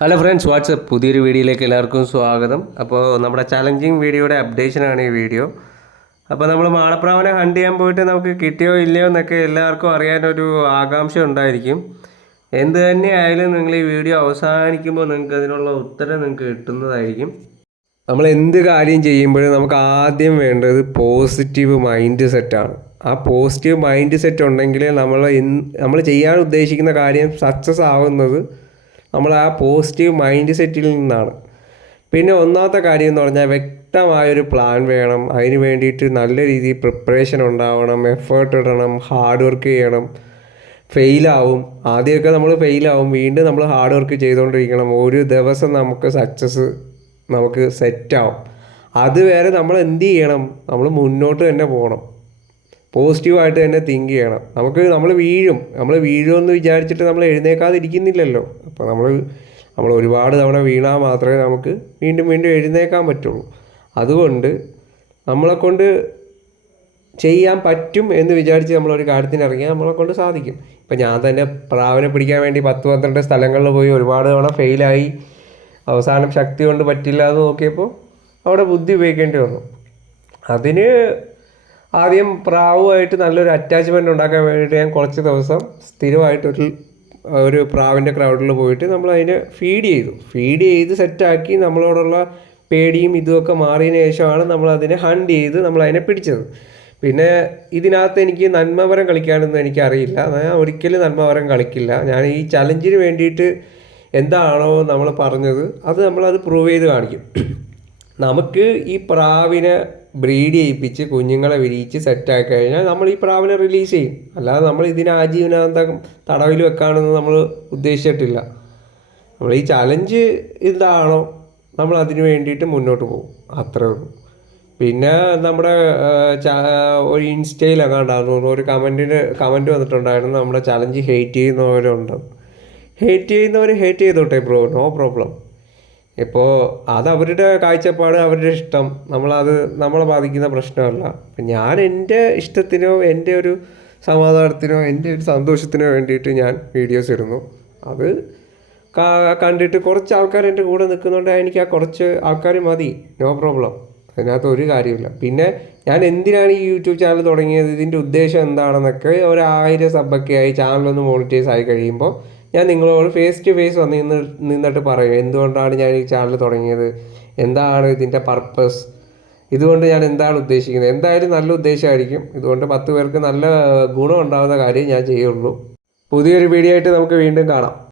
Hello friends WhatsApp പുതിയൊരു വീഡിയോയിലേക്ക് എല്ലാവർക്കും സ്വാഗതം. അപ്പോൾ നമ്മുടെ ചലഞ്ചിങ് വീഡിയോയുടെ അപ്ഡേഷനാണ് ഈ വീഡിയോ. അപ്പോൾ നമ്മൾ മാളപ്രാവനെ ഹണ്ട് ചെയ്യാൻ പോയിട്ട് നമുക്ക് കിട്ടിയോ ഇല്ലയോ എന്നൊക്കെ എല്ലാവർക്കും അറിയാനൊരു ആകാംക്ഷ ഉണ്ടായിരിക്കും. എന്ത് തന്നെ ആയാലും നിങ്ങൾ ഈ വീഡിയോ അവസാനിക്കുമ്പോൾ നിങ്ങൾക്ക് അതിനുള്ള ഉത്തരം നിങ്ങൾക്ക് കിട്ടുന്നതായിരിക്കും. നമ്മൾ എന്ത് കാര്യം ചെയ്യുമ്പോഴും നമുക്ക് ആദ്യം വേണ്ടത് പോസിറ്റീവ് മൈൻഡ് സെറ്റാണ് ആ പോസിറ്റീവ് മൈൻഡ് സെറ്റ് ഉണ്ടെങ്കിൽ നമ്മൾ നമ്മൾ ചെയ്യാൻ ഉദ്ദേശിക്കുന്ന കാര്യം സക്സസ് ആവുന്നത് നമ്മൾ ആ പോസിറ്റീവ് മൈൻഡ് സെറ്റിൽ നിന്നാണ്. പിന്നെ ഒന്നാമത്തെ കാര്യം എന്ന് പറഞ്ഞാൽ വ്യക്തമായൊരു പ്ലാൻ വേണം. അതിന് വേണ്ടിയിട്ട് നല്ല രീതിയിൽ പ്രിപ്പറേഷൻ ഉണ്ടാവണം. എഫേർട്ട് ഇടണം. ഹാർഡ് വർക്ക് ചെയ്യണം. ഫെയിലാവും ആദ്യമൊക്കെ നമ്മൾ ഫെയിലാവും വീണ്ടും നമ്മൾ ഹാർഡ് വർക്ക് ചെയ്തുകൊണ്ടിരിക്കണം. ഒരു ദിവസം നമുക്ക് സക്സസ് നമുക്ക് സെറ്റാവും അതുവരെ നമ്മൾ എന്ത് ചെയ്യണം? നമ്മൾ മുന്നോട്ട് തന്നെ പോകണം. പോസിറ്റീവായിട്ട് തന്നെ തിങ്ക് ചെയ്യണം. നമുക്ക് നമ്മൾ വീഴും. നമ്മൾ വീഴുമെന്ന് വിചാരിച്ചിട്ട് നമ്മൾ എഴുന്നേക്കാതിരിക്കുന്നില്ലല്ലോ. അപ്പോൾ നമ്മൾ നമ്മൾ ഒരുപാട് തവണ വീണാൽ മാത്രമേ നമുക്ക് വീണ്ടും വീണ്ടും എഴുന്നേക്കാൻ പറ്റുള്ളൂ. അതുകൊണ്ട് നമ്മളെക്കൊണ്ട് ചെയ്യാൻ പറ്റും എന്ന് വിചാരിച്ച് നമ്മളൊരു കാര്യത്തിന് ഇറങ്ങിയാൽ നമ്മളെ കൊണ്ട് സാധിക്കും. ഇപ്പം ഞാൻ തന്നെ പ്രാവിനെ പിടിക്കാൻ വേണ്ടി പത്ത് പന്ത്രണ്ട് സ്ഥലങ്ങളിൽ പോയി ഒരുപാട് തവണ ഫെയിലായി അവസാനം ശക്തി കൊണ്ട് പറ്റില്ല എന്ന് നോക്കിയപ്പോൾ അവിടെ ബുദ്ധി ഉപയോഗിക്കേണ്ടി വന്നു. അതിന് ആദ്യം പ്രാവുമായിട്ട് നല്ലൊരു അറ്റാച്ച്മെന്റ് ഉണ്ടാക്കാൻ വേണ്ടിയിട്ട് ഞാൻ കുറച്ച് ദിവസം സ്ഥിരമായിട്ടൊരു ഒരു പ്രാവിന്റെ ക്രൗഡിൽ പോയിട്ട് നമ്മൾ അതിനെ ഫീഡ് ചെയ്തു. ഫീഡ് ചെയ്ത് സെറ്റാക്കി നമ്മളോടുള്ള പേടിയും ഇതുമൊക്കെ മാറിയതിന് ശേഷമാണ് നമ്മൾ അതിനെ ഹണ്ട് ചെയ്ത് നമ്മൾ അതിനെ പിടിച്ചത്. പിന്നെ ഇതിനകത്ത് എനിക്ക് നന്മപരം കളിക്കാനൊന്നും എനിക്കറിയില്ല. ഞാൻ ഒരിക്കലും നന്മപരം കളിക്കില്ല. ഞാൻ ഈ ചലഞ്ചിന് വേണ്ടിയിട്ട് എന്താണോ നമ്മൾ പറഞ്ഞത് അത് നമ്മളത് പ്രൂവ് ചെയ്ത് കാണിക്കും. നമുക്ക് ഈ പ്രാവിനെ ബ്രീഡ് ചെയ്യിപ്പിച്ച് കുഞ്ഞുങ്ങളെ വിരിയിച്ച് സെറ്റാക്കി കഴിഞ്ഞാൽ നമ്മൾ ഈ പ്രാവിനെ റിലീസ് ചെയ്യും. അല്ലാതെ നമ്മൾ ഇതിനെ ആജീവനാന്ത തടവിൽ വെക്കാനൊന്നും നമ്മൾ ഉദ്ദേശിച്ചിട്ടില്ല. നമ്മൾ ഈ ചലഞ്ച് ഇതാണോ നമ്മൾ അതിന് വേണ്ടിയിട്ട് മുന്നോട്ട് പോകും. അത്രേ ഉള്ളൂ. പിന്നെ നമ്മുടെ ഒരു ഇൻസ്റ്റയിലൊക്കെ ഒരു കമന്റിന് കമന്റ് വന്നിട്ടുണ്ടായിരുന്നു. നമ്മുടെ ചലഞ്ച് ഹേറ്റ് ചെയ്യുന്നവരുണ്ട്. ഹേറ്റ് ചെയ്യുന്നവർ ഹേറ്റ് ചെയ്തോട്ടെ ബ്രോ? No problem. ഇപ്പോൾ അത് അവരുടെ കാഴ്ചപ്പാട് അവരുടെ ഇഷ്ടം. നമ്മളത് നമ്മളെ ബാധിക്കുന്ന പ്രശ്നമല്ല. അപ്പം ഞാൻ എന്റെ ഇഷ്ടത്തിനോ എന്റെ ഒരു സമാധാനത്തിനോ എന്റെ ഒരു സന്തോഷത്തിനോ വേണ്ടിയിട്ട് ഞാൻ വീഡിയോസ് ഇടുന്നു. അത് കണ്ടിട്ട് കുറച്ച് ആൾക്കാർ എന്റെ കൂടെ നിൽക്കുന്നുണ്ട് എനിക്ക് ആ കുറച്ച് ആൾക്കാർ മതി. No problem. അതിനകത്ത് ഒരു കാര്യമില്ല പിന്നെ ഞാൻ എന്തിനാണ് ഈ യൂട്യൂബ് ചാനൽ തുടങ്ങിയത്? ഇതിന്റെ ഉദ്ദേശം എന്താണെന്നൊക്കെ ഒരു ആയിരം സബ്ബൊക്കെ ആയി ചാനലൊന്ന് മോണിറ്റൈസ് ആയി കഴിയുമ്പോൾ ഞാൻ നിങ്ങളോട് ഫേസ് ടു ഫേസ് വന്ന് നിന്ന് നിന്നിട്ട് പറയും എന്തുകൊണ്ടാണ് ഞാൻ ഈ ചാനൽ തുടങ്ങിയത്? എന്താണ് ഇതിന്റെ പർപ്പസ് ഇതുകൊണ്ട് ഞാൻ എന്താണ് ഉദ്ദേശിക്കുന്നത്? എന്തായാലും നല്ല ഉദ്ദേശമായിരിക്കും. ഇതുകൊണ്ട് പത്ത് പേർക്ക് നല്ല ഗുണം ഉണ്ടാകുന്ന കാര്യം ഞാൻ ചെയ്യുള്ളൂ. പുതിയൊരു വീഡിയോ ആയിട്ട് നമുക്ക് വീണ്ടും കാണാം.